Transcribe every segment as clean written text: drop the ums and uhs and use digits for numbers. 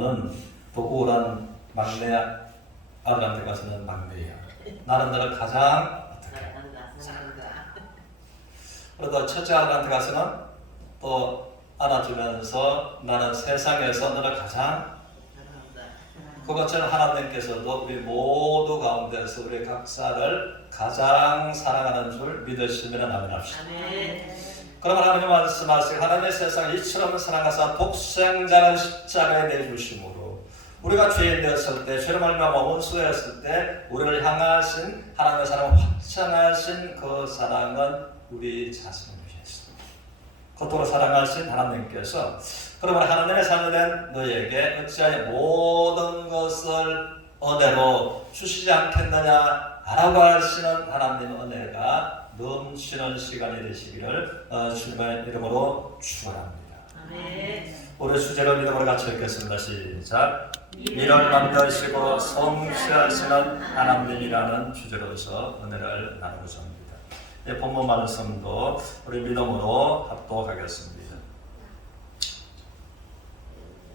부모는 또 우울한 막내 아들한테 가서는 막내야. 나는 너를 가장 어떻게 사랑한다. 그러다 첫째 아들한테 가서는 또 안아주면서 나는 세상에서 너를 가장 그것처럼 하나님께서도 우리 모두 가운데서 우리 각자를 가장 사랑하는 줄 믿으시면 아멘합시다. 그러면 하나님 말씀하시고 하나님의 세상을 이처럼 사랑하사 독생자를 십자가에 내주심으로 우리가 죄인 되었을 때 죄로 말미암아 원수되었을 때 우리를 향하신 하나님의 사랑을 확장하신 그 사랑은 우리 자신을 위해서 그토록 사랑하신 하나님께서 그러면 하나님의 자녀된 너에게 어찌하여 모든 것을 은혜로 주시지 않겠느냐 라고 하시는 하나님의 은혜가 넘치는 시간이 되시기를 주님의 이름으로 축원합니다. 우리 주제로 믿음으로 같이 읽겠습니다. 시작. 이를 만드시고 성취하시는 하나님이라는 주제로서 은혜를 나누고자 합니다. 이 본문 말씀도 우리 믿음으로 합독하겠습니다.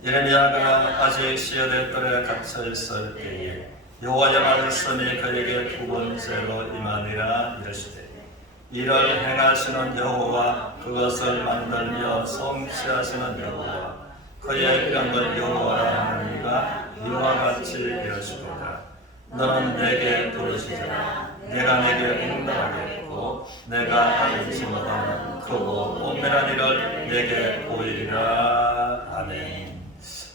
예레미야가 아직 시어될 뜰에 갇혀 있을 때에 여호와의 말씀이 그에게 두 번째로 임하니라 이르시되 이를 행하시는 여호와 그것을 만들며 성취하시는 여호와 그의 이름을 여호와라 하느니가 이와 같이 이르시도다. 너는 내게 부르시리라. 내가 내게 응답하겠고 내가 알지 못하는 크고 엄밀한 일을 내게 보이리라. 아멘.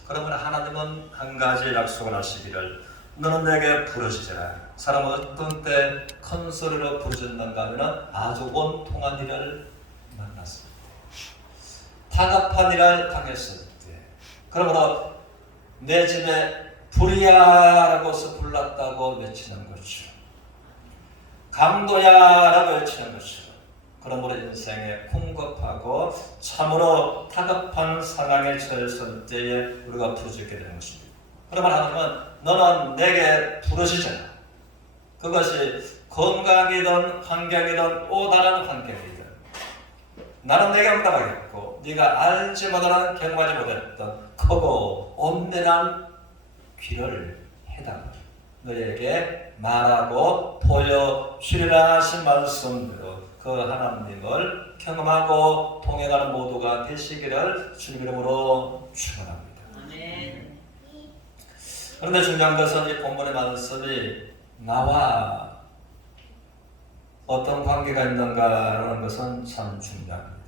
그러면 하나님은 한 가지 약속을 하시기를 너는 내게 부르시리라. 사람은 어떤 때 큰 소리로 부르짖는가 하면 아주 원통한 일을 만났을 때 다급한 일을 당했을 때 그러므로 내 집에 불이야라고서 불렀다고 외치는 것처럼 강도야라고 외치는 것처럼 그러므로 인생에 콩급하고 참으로 다급한 상황에 처했을 때에 우리가 부르짖게 되는 것입니다. 그러면 하나님은 너는 내게 부르시잖아. 그것이 건강이든 환경이든 또 다른 환경이든 나는 내게 응답하겠고 네가 알지 못하는 경험하지 못했던 크고 엄밀한 귀를 해당 너에게 말하고 보여주리라 하신 말씀대로 그 하나님을 경험하고 통해가는 모두가 되시기를 주님 이름으로 축원합니다. 그런데 중요한 것은 이 본문의 말씀이 나와 어떤 관계가 있는가라는 것은 참 중요합니다.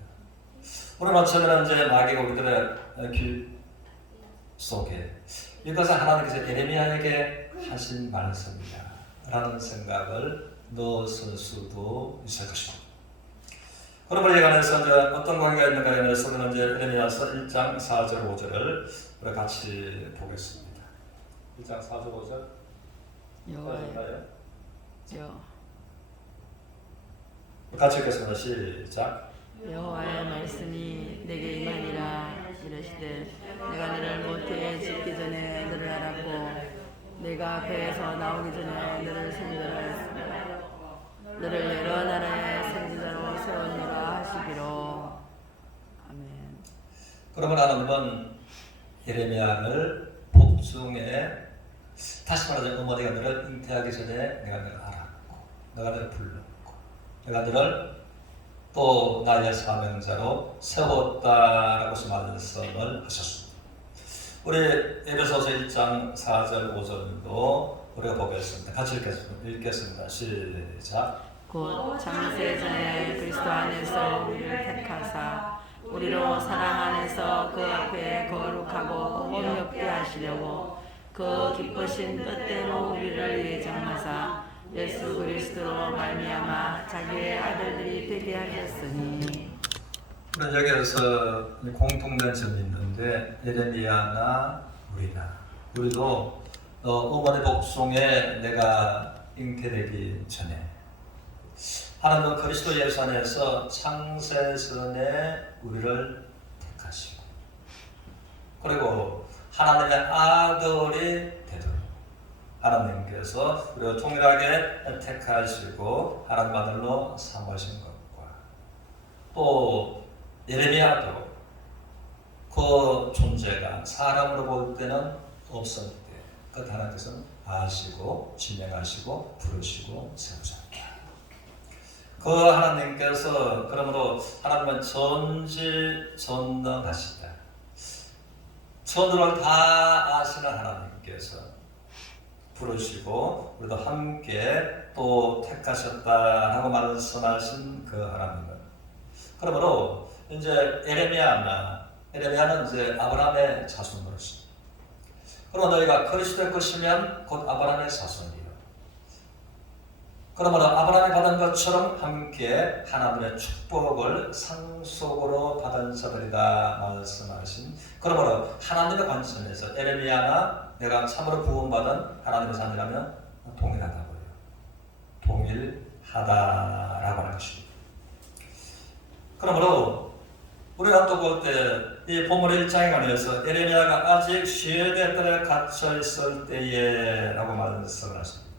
우리 마침에는 이제 마귀가 우리들의 길 속에 이것은 하나님께서 예레미야에게 하신 말씀이다 라는 생각을 넣었을 수도 있을 것입니다. 그러므로 이 관해서 이제 어떤 관계가 있는가에 대해서는 이제 예레미야서 1장 4절 5절을 우리 같이 보겠습니다. 1장 4절 5절 같이 읽겠습니다. 시작. 여호와의 말씀이 내게 임하니라 이르시되 내가 너를 모태에 짓기 전에 너를 알았고 내가 배에서 나오기 전에 너를 선별하였으며 너를 여러 나라의 선지자로 세웠노라 하시기로. 아멘. 그러면 하나님은 예레미야를 복중에 다시 말하자면 어머니가 너를 잉태하기 전에 내가 너를 알았고 내가 너를 불렀고 내가 너를 또 나의 사명자로 세웠다라고 말씀을 하셨습니다. 우리 에베소서 1장 4절 5절도 우리가 보겠습니다. 같이 읽겠습니다. 시작. 곧 창세전에 그리스도 안에서 우리를 택하사 우리로 사랑 안에서 그 앞에 거룩하고 온유롭게 하시려고 그 기쁘신 뜻대로 우리를 예정하사 예수 그리스도로 말미암아 자기의 아들들이 되게 하셨으니. 여기에서 공통된 점이 있는데 예레미야나 우리도 어머니 복숭에 내가 잉태되기 전에 하나님은 그리스도 예수 안에서 창세전에 우리를 택하시고 그리고 하나님의 아들이 되도록 하나님께서 우리가 동일하게 택하시고 하나님 아들로 삼으신 것과 또 예레미야도 그 존재가 사람으로 볼 때는 없을 때 그 하나님께서는 아시고 지명하시고 부르시고 세우셨다. 그 하나님께서 그러므로 하나님은 전지전능하시다. 전도를 다 아시는 하나님께서 부르시고 우리도 함께 또 택하셨다라고 말씀하신 그 하나님은 그러므로 이제 에레미야는 이제 아브라함의 자손으로서 그러나 너희가 그리스도의 것이면 곧 아브라함의 자손이요. 그러므로 아브라함이 받은 것처럼 함께 하나님의 축복을 상속으로 받은 자들이다 말씀하신 그러므로 하나님의 관점에서 에레미야나 내가 참으로 구원받은 하나님의 자녀라면 동일하다고요. 동일하다라고 하는 것입니다. 그러므로 우리가 또 볼 때 이 본문 1장에 관해서 에레미야가 아직 시대들에 갇혀 있을 때에라고 말씀을 하십니다.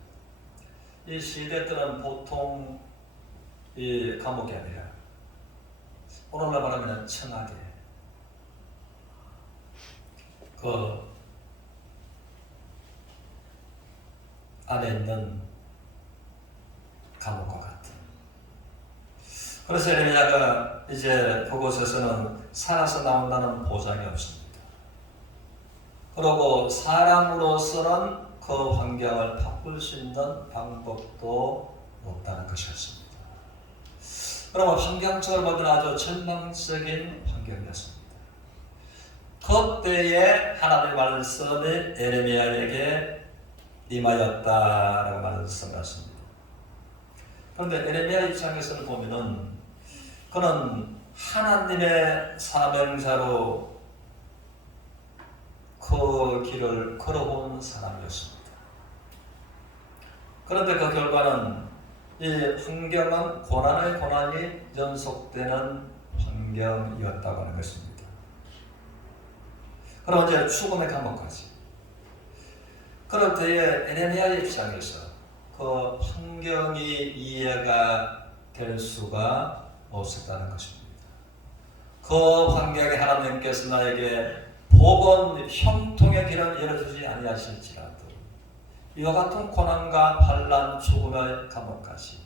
이 시대들은 보통 이 감옥이 아니라 오늘날 말하면 청와대 그 안에 있는 감옥과 같은. 그래서 에레미야가 이제 그곳에서는 살아서 나온다는 보장이 없습니다. 그리고 사람으로서는 그 환경을 바꿀 수 있는 방법도 없다는 것이었습니다. 그러면 환경적으로 보면 아주 절망적인 환경이었습니다. 그때에 하나님의 말씀이 에레미야에게 임하였다라고 말씀하십니다. 그런데 에레미야 입장에서는 보면은 그는 하나님의 사명자로 그 길을 걸어온 사람이었습니다. 그런데 그 결과는 이 환경은 고난의 고난이 연속되는 환경이었다고 하는 것입니다. 그럼 이제 죽음의 감옥까지. 그럴 때에 에레미야의 입장에서 그 환경이 이해가 될 수가 없었다는 것입니다. 그 환경에 하나님께서 나에게 복은 형통의 길을 열어주지 아니하실지라도 이와 같은 고난과 반란, 죽음의 감옥까지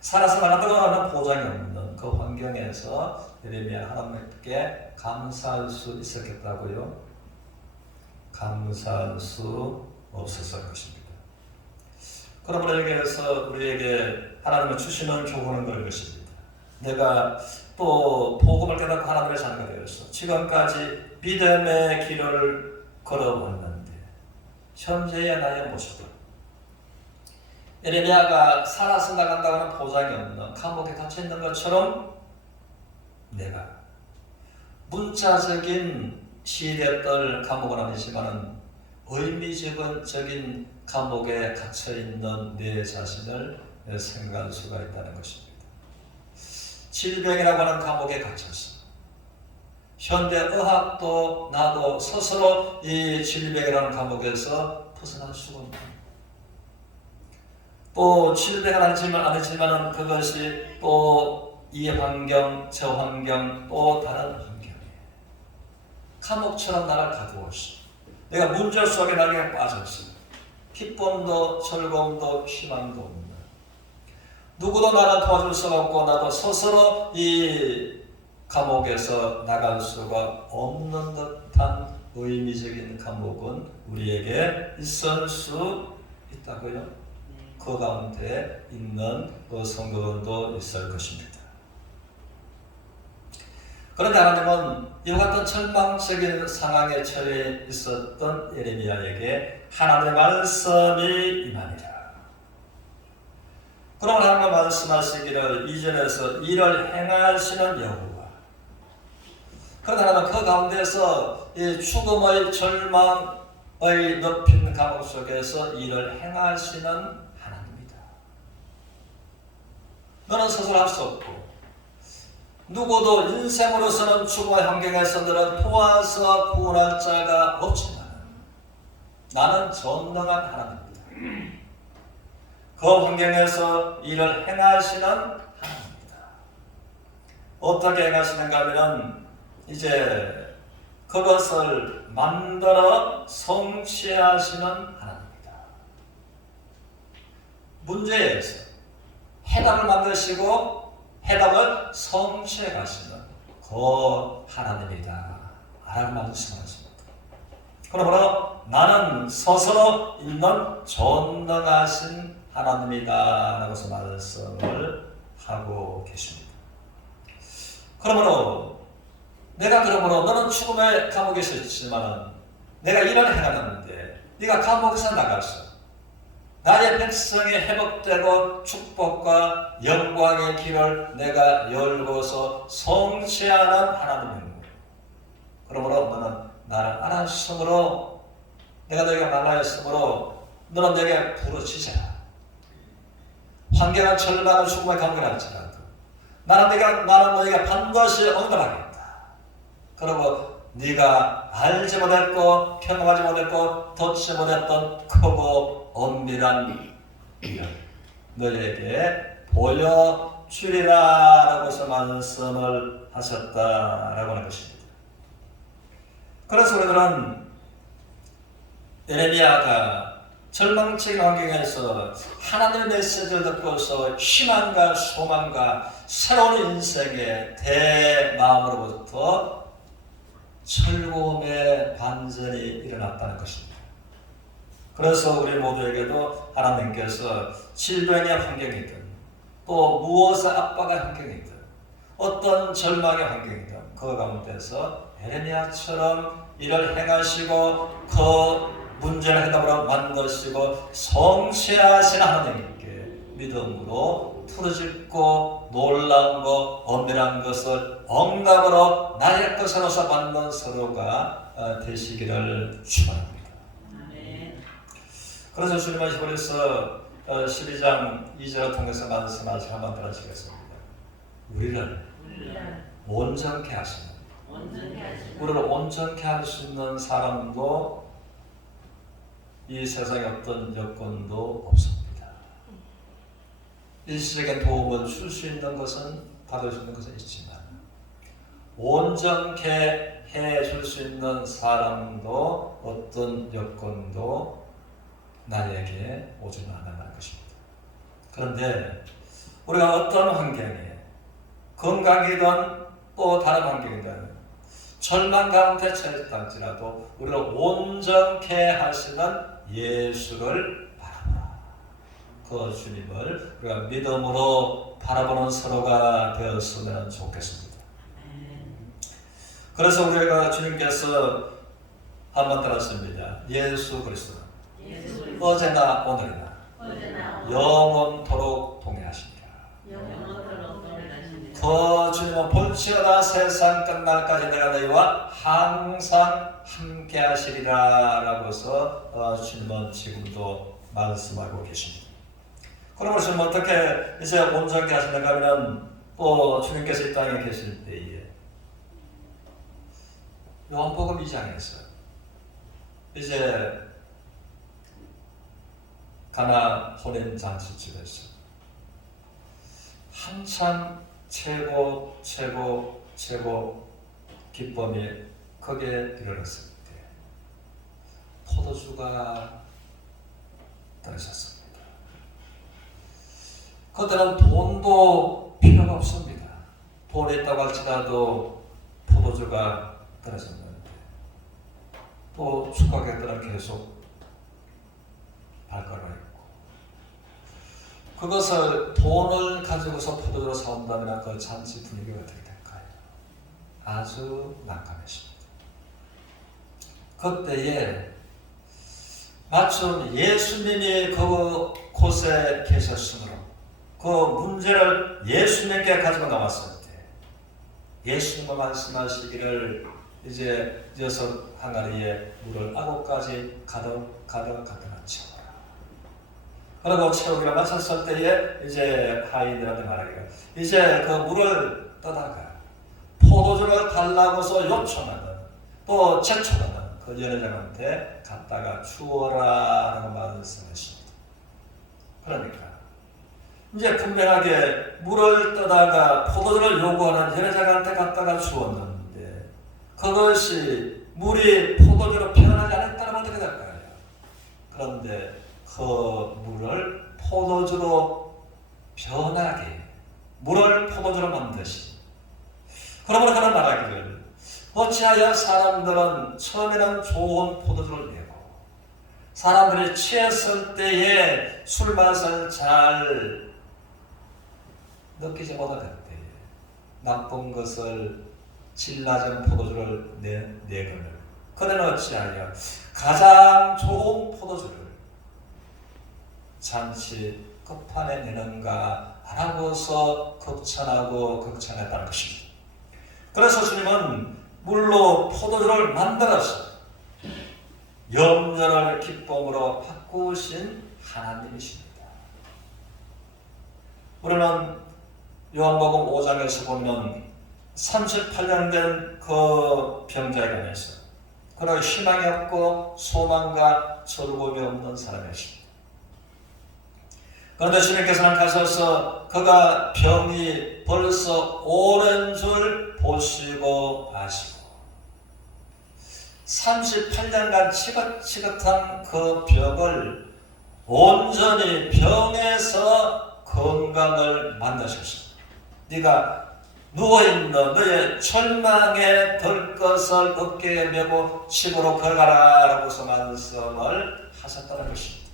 살아서 말하는 보장이 없는 그 환경에서 에레미야 하나님께 감사할 수 있었겠다고요? 감사할 수 없었을 것입니다. 그러므로 여기에서 우리에게 하나님을 주시는 교훈은 그런 것입니다. 내가 또 복음을 깨닫고 하나님의 자녀가 되었어. 지금까지 믿음의 길을 걸어왔는데 현재의 나의 모습은 에레미야가 살아서 나간다고 하는 보장이 없는 감옥에 갇혀 있는 것처럼 내가 문자적인 시대들 감옥은 아니지만 의미적인 감옥에 갇혀 있는 내 자신을 생각할 수가 있다는 것입니다. 질병이라고 하는 감옥에 갇혀서 현대 의학도 나도 스스로 이 질병이라는 감옥에서 벗어날 수가 없는 또 질병은 아니지만 그것이 또 이 환경, 저 환경, 또 다른 환경에 감옥처럼 나를 가두었어. 내가 문제 속에 나에게 빠졌어. 기쁨도 즐거움도 희망도 없는 누구도 나를 도와줄 수가 없고 나도 스스로 이 감옥에서 나갈 수가 없는 듯한 의미적인 감옥은 우리에게 있을 수 있다고요. 그 가운데 있는 그 성도들도 있을 것입니다. 그런데 하나님은 이와 같은 절망적인 상황에 처해 있었던 에레미야에게 하나님의 말씀이 임하니라. 그러면 하나님 말씀하시기를 이전에서 일을 행하시는 여호와. 그러나 하나님은 그 가운데서 이 죽음의 절망의 높인 감옥 속에서 일을 행하시는 하나님이다. 너는 스스로 할 수 없고 누구도 인생으로서는 죽음의 환경에서 너를 도와서 구원할 자가 없지만 나는 전능한 하나님입니다. 그 환경에서 일을 행하시는 하나님입니다. 어떻게 행하시는가 하면 이제 그것을 만들어 성취하시는 하나님입니다. 문제에 있어 해답을 만드시고 해답을 성취해 가시는 그 하나님이다 라고 말씀하십니다. 그러므로 나는 스스로 있는 전능하신 하나님이다 라고서 말씀을 하고 계십니다. 그러므로 그러므로 너는 죽음의 감옥에 있었지만 내가 이를 행하는데 네가 감옥에서 나가서 나의 백성이 회복되고 축복과 영광의 길을 내가 열고서 성취하는 하나님입니다. 그러므로 너는 나를 알았으므로 내가 너희가 말하였으므로 너는 내게 부르짖으라. 환경은 절망은 죽음의 감옥에 할지라도 나는 너희가 반드시 응답하겠다. 그리고 네가 알지 못했고 경험하지 못했고 듣지 못했던 크고 엄밀한 일을 너희에게 보여주리라 라고서 말씀을 하셨다라고 하는 것입니다. 그래서 우리들은 에레미야가 절망적인 환경에서 하나님의 메시지를 듣고서 희망과 소망과 새로운 인생의 대마음으로부터 철거음의 반전이 일어났다는 것입니다. 그래서 우리 모두에게도 하나님께서 질병의 환경이든 또 무엇의 압박의 환경이든 어떤 절망의 환경이든 그 가운데서 에레미야처럼 이를 행하시고 그 문제를 해답으로 만드시고 성취하신 하나님께 믿음으로 부르짖고 놀라운 것, 엄밀한 것을 응답으로 나의 것으로서 받는 서로가 되시기를 축원합니다. 그래서 주님은 히브리서 12장 2절을 통해서 말씀하시 한번 들으시겠습니다. 우리를 온전케 하시는 우리를 온전케 할 수 있는 사람도 이 세상에 어떤 여건도 없습니다. 일시적인 도움을 줄 수 있는 것은 받을 수 있는 것은 있지만 온전케 해줄 수 있는 사람도 어떤 여건도 나에게 오지는 않는다는 것입니다. 그런데 우리가 어떤 환경에 건강이든 또 다른 환경이든 절망 가운데 처했할지라도 우리를 온전케 하시는 예수를 바라보라. 그 주님을 우리가 믿음으로 바라보는 서로가 되었으면 좋겠습니다. 그래서 우리가 주님께서 한번 들었습니다. 예수 그리스도 어제나 오늘이나 영원토록 동행하십니다. 그 주님은 볼지어다 세상 끝날까지 내가 너희와 항상 함께 하시리라 라고서 주님은 지금도 말씀하고 계십니다. 그러므로 주님은 어떻게 이제 온전케 하시는가 하면 또 주님께서 이 땅에 계실 때에 요한복음 2장에서 이제 가나 혼인 잔치집에서 한참 최고 기쁨이 거기에 이르렀을 때 포도주가 떨어졌습니다. 그때는 돈도 필요가 없습니다. 돈이 있다고 할지라도 포도주가 떨어졌는데 또 축가객들은 계속 발걸음을 그것을 돈을 가지고서 포도주로 사온다면 그 잔치 분위기가 어떻게 될까요? 아주 난감했습니다. 그때에 마침 예수님이 그곳에 계셨으므로 그 문제를 예수님께 가지고 나왔을 때 예수님과 말씀하시기를 이제 6 항아리에 물을 9가지 가득 채워 그리고 채우기를 마쳤을 때에 이제 하인들한테 말하기가 이제 그 물을 떠다가 포도주를 달라고서 요청하는 또 제촉하는 그 연회장한테 갖다가 주어라 라고 말씀하십니다. 그러니까 이제 분명하게 물을 떠다가 포도주를 요구하는 연회장한테 갖다가 주었는데 그것이 물이 포도주로 변하지 않았다면 어떻게 될까요? 그런데 그 물을 포도주로 변하게 물을 포도주로 만드시. 그러므로 그는 말하기를 어찌하여 사람들은 처음에는 좋은 포도주를 내고 사람들이 취했을 때에 술 맛을 잘 느끼지 못할 때에 나쁜 것을 질 낮은 포도주를 내거늘 그는 어찌하여 가장 좋은 포도주를 잔치 끝판에 내는가 하고서 극찬했다는 것입니다. 그래서 주님은 물로 포도주를 만들어서 염려를 기쁨으로 바꾸신 하나님이십니다. 우리는 요한복음 5장에서 보면 38년 된 그 병자에 관해서 그는 희망이 없고 소망과 즐거움이 없는 사람이었습니다. 그런데 주님께서는 가셔서 그가 병이 벌써 오랜 줄 보시고 아시고 38년간 지긋지긋한 그 벽을 온전히 병에서 건강을 만드셨습니다. 네가 누워있는 너의 절망에 들 것을 어깨에 메고 집으로 걸어가라 라고서 말씀을 하셨다는 것입니다.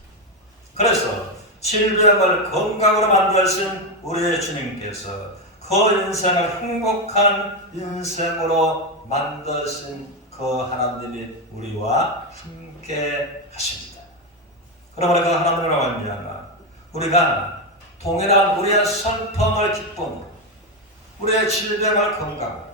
그래서 질병을 건강으로 만드신 우리의 주님께서 그 인생을 행복한 인생으로 만드신 그 하나님이 우리와 함께 하십니다. 그러므로 그 하나님을 말미암아 우리가 동일한 우리의 슬픔을 기쁨으로 우리의 질병을 건강으로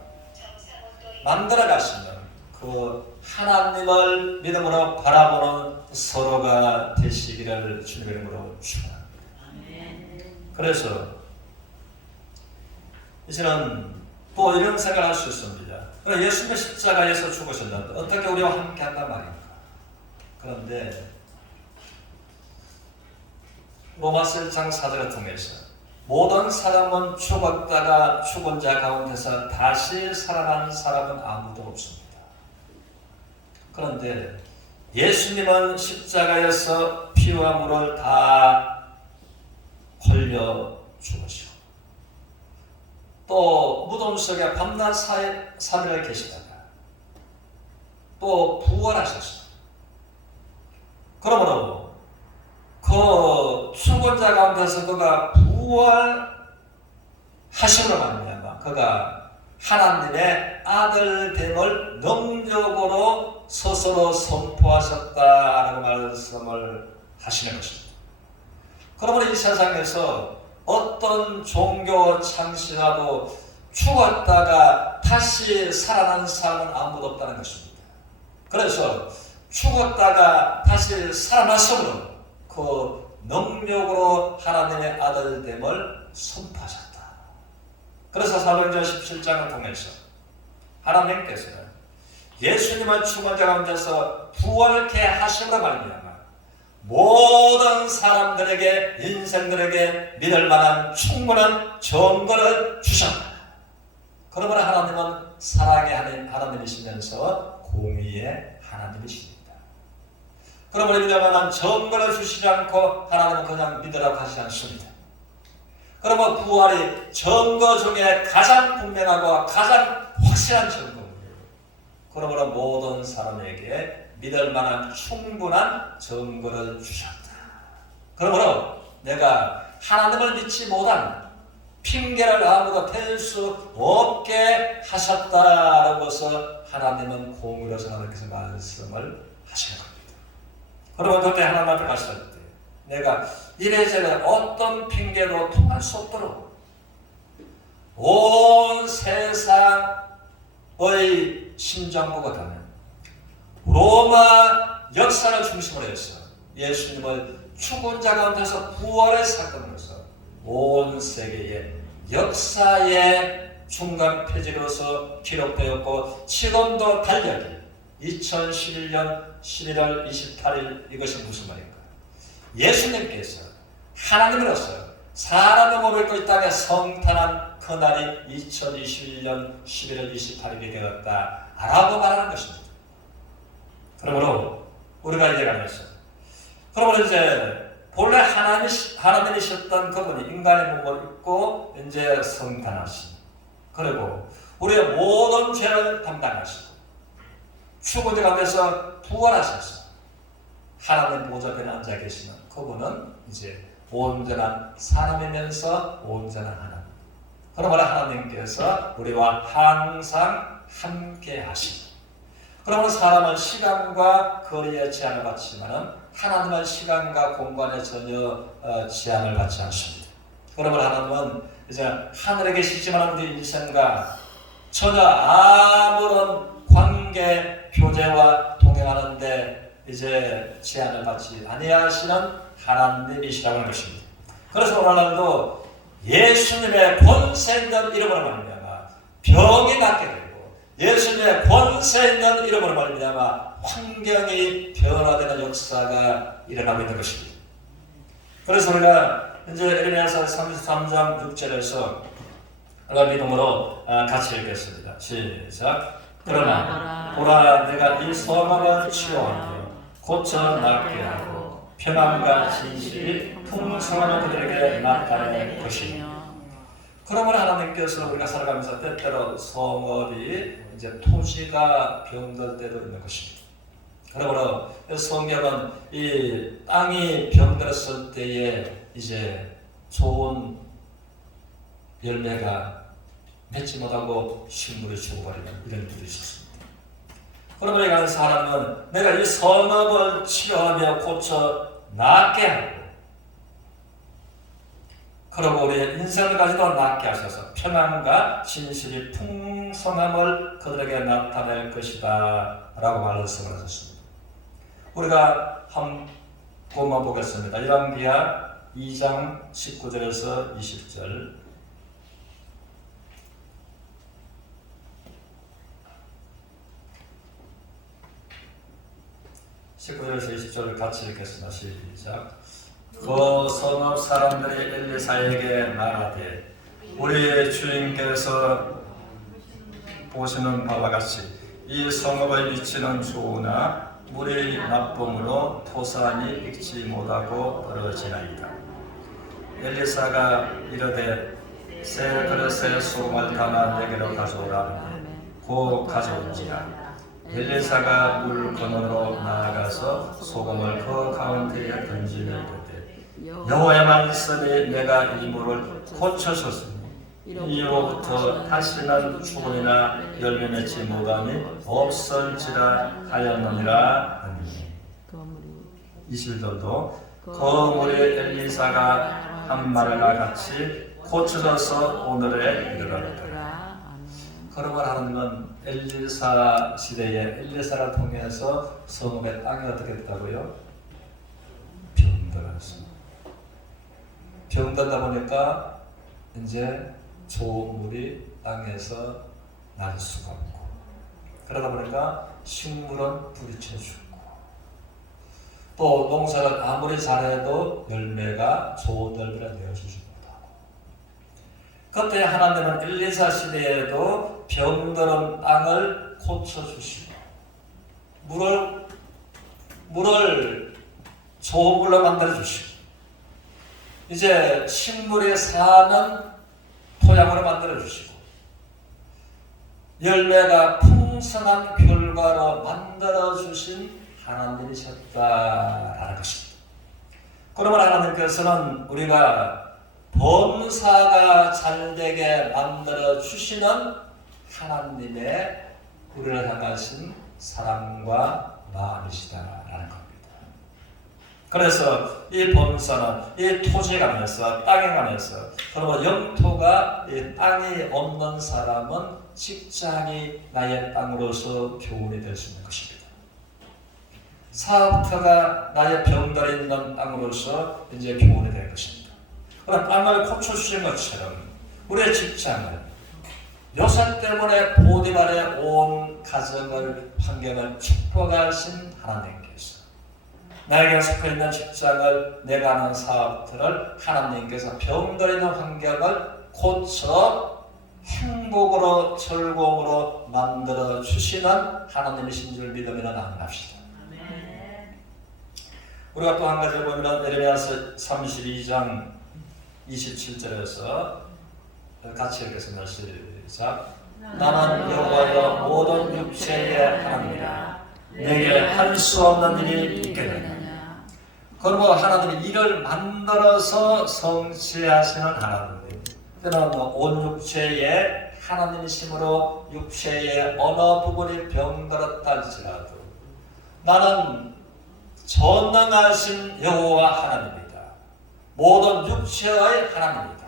만들어 가시는 그 하나님을 믿음으로 바라보는 서로가 되시기를 주님의 이름으로 축원합니다. 그래서 이제는 또 이런 생각을 할 수 있습니다. 예수님의 십자가에서 죽으셨는데 어떻게 우리와 함께 한단 말입니까? 그런데 로마서 1장 4절을 통해서 모든 사람은 죽었다가 죽은 자 가운데서 다시 살아난 사람은 아무도 없습니다. 그런데 예수님은 십자가에서 피와 물을 다 흘려 죽으시고 또 무덤 속에 밤낮 3일을 계시다가 또 부활하셨습니다. 그러므로 그 죽은 자 가운데서 그가 부활하심으로 말미암아 그가 하나님의 아들됨을 능력으로 스스로 선포하셨다라고 말씀을 하시는 것입니다. 그러므로 이 세상에서 어떤 종교 창시자도 죽었다가 다시 살아난 사람은 아무도 없다는 것입니다. 그래서 죽었다가 다시 살아났으므로 그 능력으로 하나님의 아들됨을 선포하셨다. 그래서 사도행전 17장을 통해서 하나님께서는 예수님을 죽은 자 가운데서 부활케 하심으로 말미암아 모든 사람들에게 인생들에게 믿을 만한 충분한 증거를 주셨다. 그러므로 하나님은 사랑의 하나님이시면서 공의의 하나님이십니다. 그러므로 믿을 만한 증거를 주시지 않고 하나님은 그냥 믿으라고 하지 않습니다. 그러면 부활이 증거 중에 가장 분명하고 가장 확실한 증거입니다. 그러므로 모든 사람에게 믿을 만한 충분한 증거를 주셨다. 그러므로 내가 하나님을 믿지 못한 핑계를 아무도 댈 수 없게 하셨다라고서 하나님은 공의로서 하나님께서 말씀을 하시는 겁니다. 그러면 그때 하나님 앞에 갔을 때 내가 이래저래 어떤 핑계로 통할 수 없도록 온 세상의 심정부가 되는 로마 역사를 중심으로 해서 예수님을 죽은 자 가운데서 부활의 사건으로서 온 세계의 역사의 중간 페이지로서 기록되었고 지금도 달력이 2011년 11월 28일 이것이 무슨 말인가? 예수님께서 하나님으로서 사람의 몸을 입고 이 땅에 성탄한 그날이 2021년 11월 28일이 되었다 라고 말하는 것입니다. 그러므로 우리가 이해가 되었어요. 그러므로 이제 본래 하나님이셨던 그분이 인간의 몸을 입고 이제 성탄하신, 그리고 우리의 모든 죄를 담당하시고 죽은 자 가운데서 부활하셔서 하나님 보좌변에 앉아 계시는 그분은 이제 온전한 사람이면서 온전한 하나님. 그러므로 하나님께서 우리와 항상 함께 하시고, 그러므로 사람은 시간과 거리에 제한을 받지만은 하나님은 시간과 공간에 전혀 제한을 받지 않습니다. 그러므로 하나님은 이제 하늘에 계시지만 우리 인생과 전혀 아무런 관계 교제와 동행하는데 이제 제한을 받지 아니하시는 하나님이시라고 하는 것입니다. 그래서 오늘날도 예수님의 권세 있는 이름으로 말미암아 병이 낫게 되고, 예수님의 권세 있는 이름으로 말미암아 환경이 변화되는 역사가 일어나고 있는 것입니다. 그래서 우리가 이제 에레미야서 33장 6절에서 우리가 믿음으로 같이 읽겠습니다. 시작. 그러나 보라, 내가 이 성읍을 치유하며 고쳐 낫게 하고 평안과 진실이 풍성한 그들에게 나타낼 것이니. 그러므로 하나님께서 우리가 살아가면서 때때로 성읍이 이제 토지가 병들 때도 있는 것입니다. 그러므로 성경은 이 땅이 병들었을 때에 이제 좋은 열매가 맺지 못하고 식물이 죽어버리는 이런 일이 있었습니다. 그러므로 이런 사람은 내가 이 성읍을 치료하며 고쳐 낫게 하고, 그리고 우리의 인생을 가지고 낫게 하셔서 평안과 진실이 풍성함을 그들에게 나타낼 것이다 라고 말씀을 하셨습니다. 우리가 한 번만 보겠습니다. 열왕기하 2장 19절에서 20절. (19절에서 20절을) 같이 읽겠습니다. 시작. 그 성읍 사람들이 엘리사에게 말하되 우리의 주인께서 보시는 바와 같이 이 성읍의 위치는 좋으나 물이 나쁨으로 토산이 익지 못하고 떨어지나이다. 엘리사가 이르되 새 그릇에 소금을 담아 내게로 가져오라. 고 가져온지라. 엘리사가 물 근원으로 나아가서 소금을 그 가운데에 던지며 이르되 여호와의 말씀이 내가 이 물을 고쳐줬으니 이로부터 다시는 죽음이나 열매 맺지 못함이 없을지라 하였느니라 하니. 21절도 그 물이 엘리사가 한 말과 같이 고쳐져서 오늘에 이르렀더라. 그러므로 하나님은 엘리사 시대에 엘리사를 통해서 성읍의 땅이 어떻게 됐다고요? 병들었습니다. 병들다 보니까 이제 좋은 물이 땅에서 날 수가 없고, 그러다 보니까 식물은 부딪혀 죽고, 또 농사를 아무리 잘해도 열매가 좋은 열매를 내어주지 못하고, 그때 하나님은 엘리사 시대에도 병들은 땅을 고쳐주시고 물을 좋은 물로 만들어주시고 이제 식물이 사는 토양으로 만들어주시고 열매가 풍성한 결과로 만들어주신 하나님이셨다라는 것입니다. 그러면 하나님께서는 우리가 범사가 잘되게 만들어주시는 하나님의 우리를 향하신 사랑과 마음이시다라는 겁니다. 그래서 이 범사는 이 토지에 관해서 땅에 관해서, 그리고 영토가 이 땅이 없는 사람은 직장이 나의 땅으로서 교훈이 될 수 있는 것입니다. 사업터가 나의 병들어 있는 땅으로서 이제 교훈이 될 것입니다. 그러나 땅을 고쳐주신 것처럼 우리의 직장을, 요셉 때문에 보디발의 온 가정을, 환경을 축복하신 하나님께서 나에게 속해 있는 직장을, 내가 하는 사업들을 하나님께서 병들어 있는 환경을 고쳐 행복으로 즐거움으로 만들어 주시는 하나님이신 줄 믿으면 아멘합시다. 우리가 또 한 가지를 보면 에레미야서 32장 27절에서 같이 읽겠습니다. 시작. 나는 여호와여 모든 육체의 하나님이라. 내게 할 수 없는 일이 있겠느냐. 그러므로 하나님이 이를 만들어서 성취하시는 하나님. 때는 온 육체의 하나님이심으로 육체의 어느 부분이 병들었다 할지라도 나는 전능하신 여호와 하나님이다. 모든 육체의 하나님이다.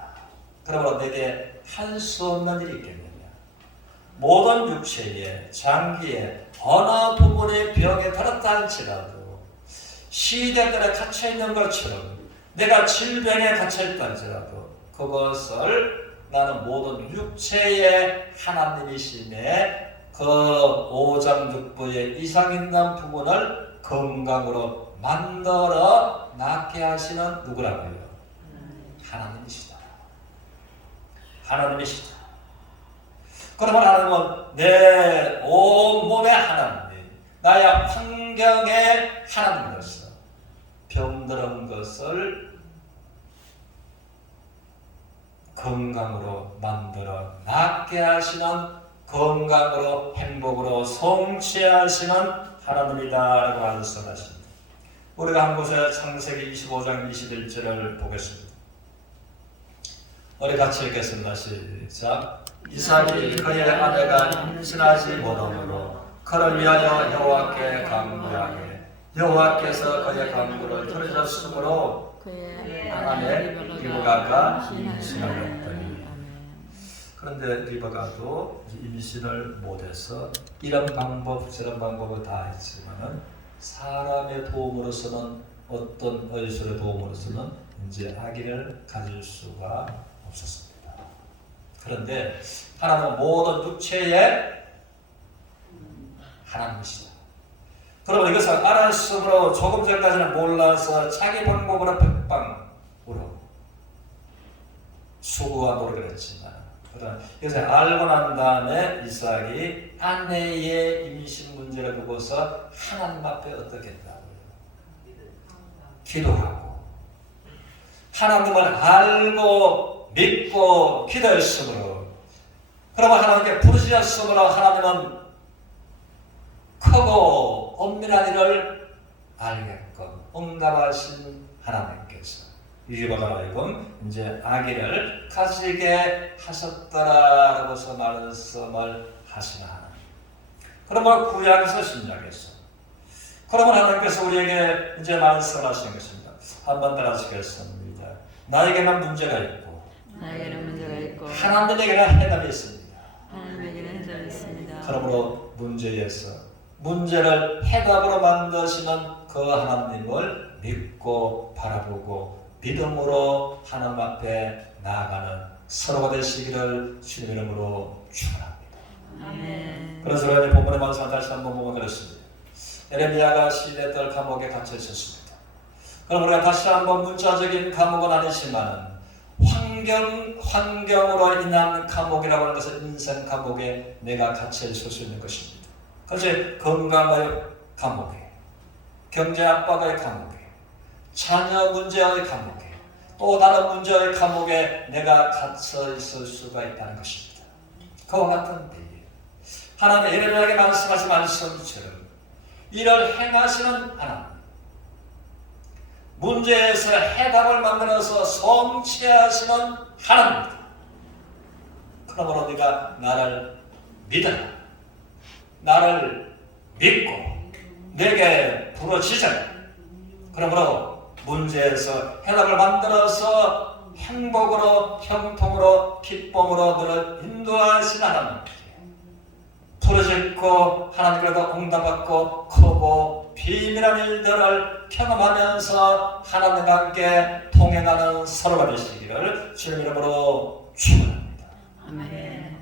그러므로 내게 할 수 없는 일이 있겠느냐. 모든 육체의 장기의 어느 부분이 병에 들었다 할지라도 시대들에 갇혀있는 것처럼 내가 질병에 갇혀있다 할지라도 그것을 나는 모든 육체의 하나님이심에 그 오장육부의 이상 있는 부분을 건강으로 만들어 낫게 하시는 누구라고요? 하나님이시다. 하나님이시다. 그러면 하나님은 내 온몸의 하나님, 나의 환경의 하나님으로서 병들은 것을 건강으로 만들어 낫게 하시는, 건강으로 행복으로 성취하시는 하나님이다라고 말씀하십니다. 우리가 한 곳에 창세기 25장 21절을 보겠습니다. 우리 같이 읽겠습니다. 시작. 이삭이 그의 아내가 임신하지 못하므로 그를 위하여 여호와께 간구하니 여호와께서 그의 간구를 들으셨으므로 그의 아내 리브가가 임신하였더니. 그런데 리브가도 임신을 못해서 이런 방법 저런 방법을 다 했지만은 사람의 도움으로서는, 어떤 의술의 도움으로서는 이제 아기를 가질 수가 없었습니다. 그런데 하나님은 모든 육체의 하나님이시다. 그러면 이것을 알았으므로 조금 전까지는 몰라서 자기 방법으로 백방으로 수고와 노력을 했지만, 그러나 이것을 알고 난 다음에 이삭이 아내의 임신 문제를 두고서 하나님 앞에 어떻게 했다고요? 기도하고 하나님을 알고 믿고 기도했으므로, 그러면 하나님께 부르짖었으므로 하나님은 크고 엄밀한 일을 알게끔 응답하신 하나님께서 리브가로 하여금 이제 아기를 가지게 하셨더라라고서 말씀을 하시는 하나님. 그러면 구약에서 신약에서, 그러면 하나님께서 우리에게 이제 말씀하신 것입니다. 한번 따라하시겠습니다. 나에게는 문제가 있고 하나님에게는 해답이 있습니다. 그러므로 문제에서 문제를 해답으로 만드시는 그 하나님을 믿고 바라보고 믿음으로 하나님 앞에 나아가는 서로가 되시기를 주님 이름으로 축원합니다. 아멘. 그래서 오늘 본문의 말씀을 다시 한번 보면 그렇습니다. 에레미야가 시내들 감옥에 갇혀 있었습니다. 그럼 우리가 다시 한번 문자적인 감옥은 아니지만 환경으로 인한 감옥이라고 하는 것은 인생 감옥에 내가 갇혀 있을 수 있는 것입니다. 그것이 건강의 감옥에, 경제 압박의 감옥에, 자녀 문제의 감옥에, 또 다른 문제의 감옥에 내가 갇혀 있을 수가 있다는 것입니다. 그와 같은 때에 하나님 에레미야에게 말씀하신 말씀처럼 이를 행하시는 하나님, 문제에서 해답을 만들어서 성취하시는 하나님입니다. 그러므로 네가 나를 믿어라. 나를 믿고 내게 부르짖어라. 그러므로 문제에서 해답을 만들어서 행복으로, 형통으로, 기쁨으로 너를 인도하시는 하나님께 부르짖고 하나님께로도 응답받고 크고 비밀한 일들을 경험하면서 하나님과 함께 통행하는 서로가 되시기를 주님 이름으로 축원합니다. 아멘.